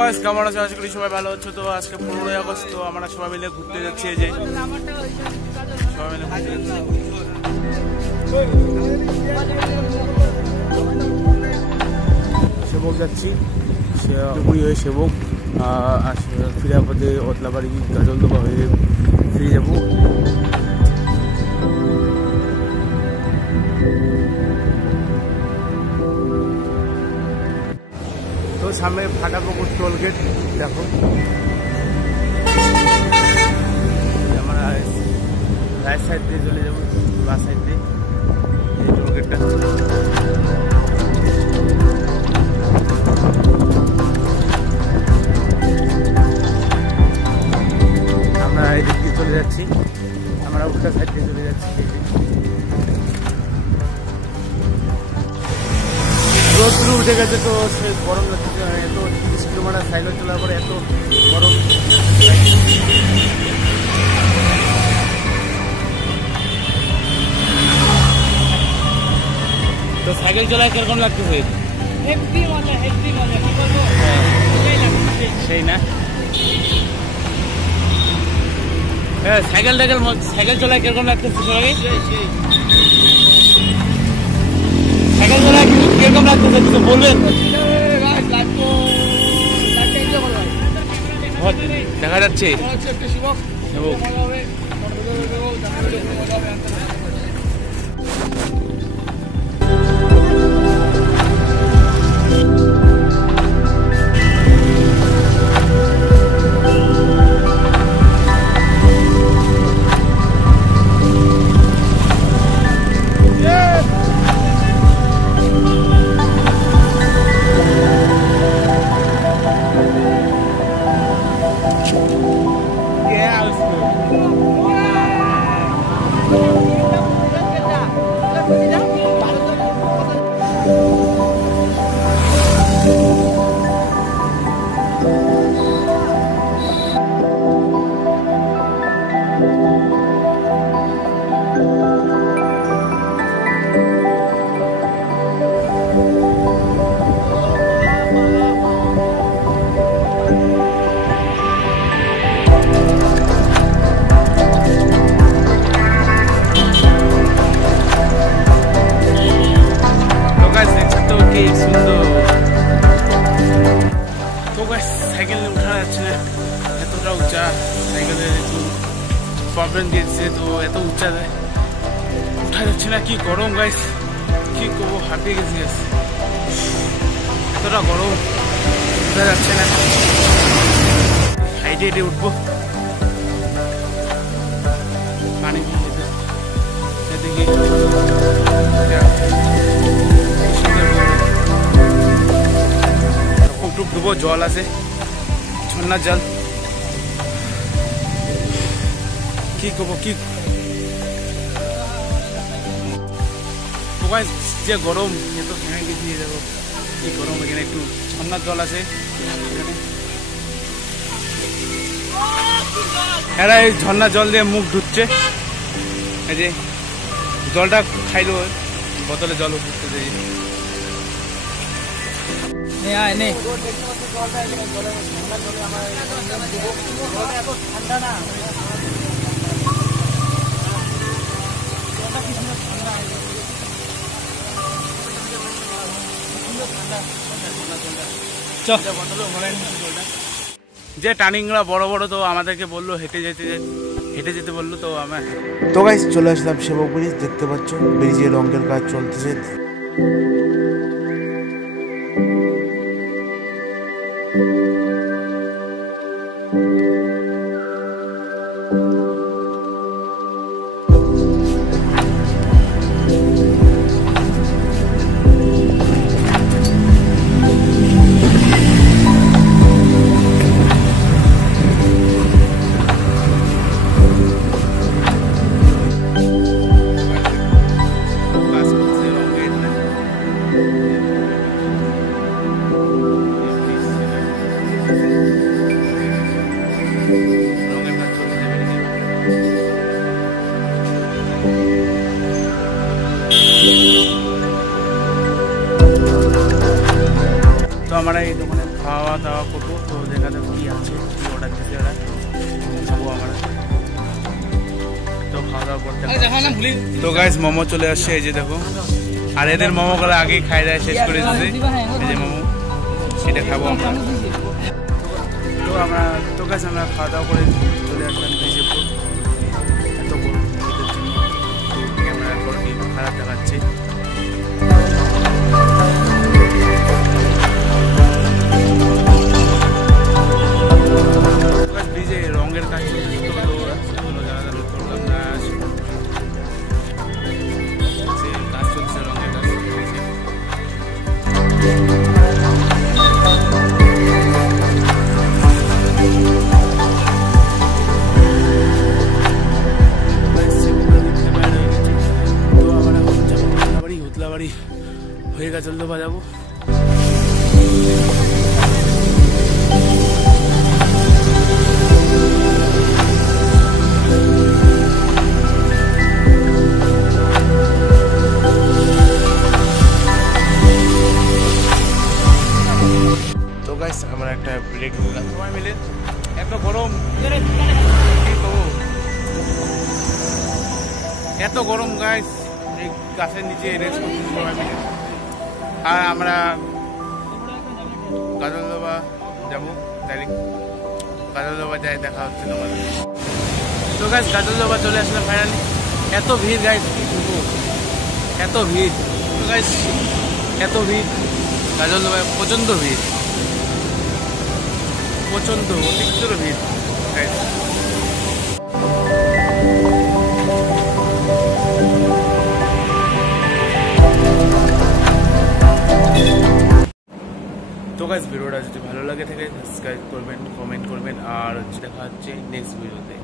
Guys কেমন আছো? আশা করি সবাই ভালো আছো। তো আজকে 15ই আগস্ট, তো আমরা সবাই মিলে ঘুরতে যাচ্ছি। এই যে সবাই মিলে ঘুরতে যাচ্ছি, সেবক যাচ্ছি, পুরী হয়ে সেবক, আর ফিরে পথে ওতলাবাড়ি গাজলদোবা হয়ে ফিরে যাবো। তো সামনে ফাটাপুকুর টোল গেট দেখো, আমরা রাইট সাইড দিয়ে চলে যাবো, বা সাইড দিয়ে এই টোল গেটটা। আমরা এই দিক দিয়ে চলে যাচ্ছি, আমরা উল্টা সাইড দিয়ে চলে যাচ্ছি। রোদ্রু উঠে গেছে, তো সে গরম লাগছে। এত 30 কিলোমিটার সাইকেল চলার পরে এত গরম। তো সাইকেল চলায় কিরকম লাগতেছে? সেই না, সাইকেল চলায় কিরকম লাগতেছে? সাইকেল চলায় কিরকম লাগতেছে কিছু বলবেন? দেখা যাচ্ছে সাইকেল উঠা যাচ্ছে না, এতটা উঁচা। সাইকেলের একটু প্রবলেম দিয়েছে, তো এত উঁচা উঠা যাচ্ছে না। কি গরম গাইস, কি করবো, হাঁপিয়ে গেছি গাইস, এতটা গরম উঠা যাচ্ছে না। হাইটে হেঁটে উঠবো, পানি এদিকে টুক ডুবো, জল আছে, ঝর্ণার জল। কি করবো, কি যে গরম, এ তো ভেঙে দিয়ে যাবো। কি গরম, এখানে একটু ঝর্ণার জল আছে। এরা এই ঝর্ণার জল দিয়ে মুখ ধুচ্ছে। এই যে জলটা খাইলো, বোতলে জল ধুচ্ছে। ঠান্ডা না, যে টার্নিংগুলো বড় বড়, তো আমাদেরকে বললো হেঁটে যেতে বললো। তো আমার তো গাইস চলে আসলাম সেবক ব্রিজ, দেখতে পাচ্ছ ব্রিজে রঙের কাজ চলতেছে। ওখানে খাওয়া দাওয়া করবো। তো দেখা যাক কি আছে, কি অর্ডার দিতে ওরা, খাবো আমরা। তো খাওয়া দাওয়া করতে তো গাইস মোমো চলে আসছে, এই যে দেখো। আর এদের মোমো গুলো আগেই খাই দেয়, শেষ করে দিতে। এই যে মোমো, সেটা খাবো আমরা। তো গাইস আমরা খাওয়া দাওয়া করে চলে আসলাম ব্রিজের উপর। এত গরম এদের জন্য ক্যামেরার কোয়ালিটি খারাপ দেখাচ্ছে। ব্রিজে রঙের কাজ চলছে, করলাম না, কাজ চলছে রঙের কাজ। হুতলাবাড়ি হয়ে গেছে, চলতে বাজাবো। তো গাইস আমরা একটা ব্রেক নিলাম সবাই মিলে। এত গরম, কি করবো, এত গরম গাইস। এই গাছের নিচে রেস্ট করছি সবাই মিলে। আর আমরা গাজলদোবা যাবো ডাইরেক্ট। গাজলদোবা যাই, দেখা হচ্ছে তোমাদের। তো গাইস গাজলদোবা চলে আসলাম ফাইনালি। এত ভিড় গাইস, কি করবো, এত ভিড়। তো গাইস এত ভিড় গাজলদোবায়, প্রচণ্ড ভিড়, প্রচণ্ড অতিরিক্ত ভিড় গাইস। তো গাইস ভিডিওটা যদি ভালো লাগে থাকে সাবস্ক্রাইব করবেন, কমেন্ট করবেন, আর দেখা হচ্ছে নেক্সট ভিডিওতে।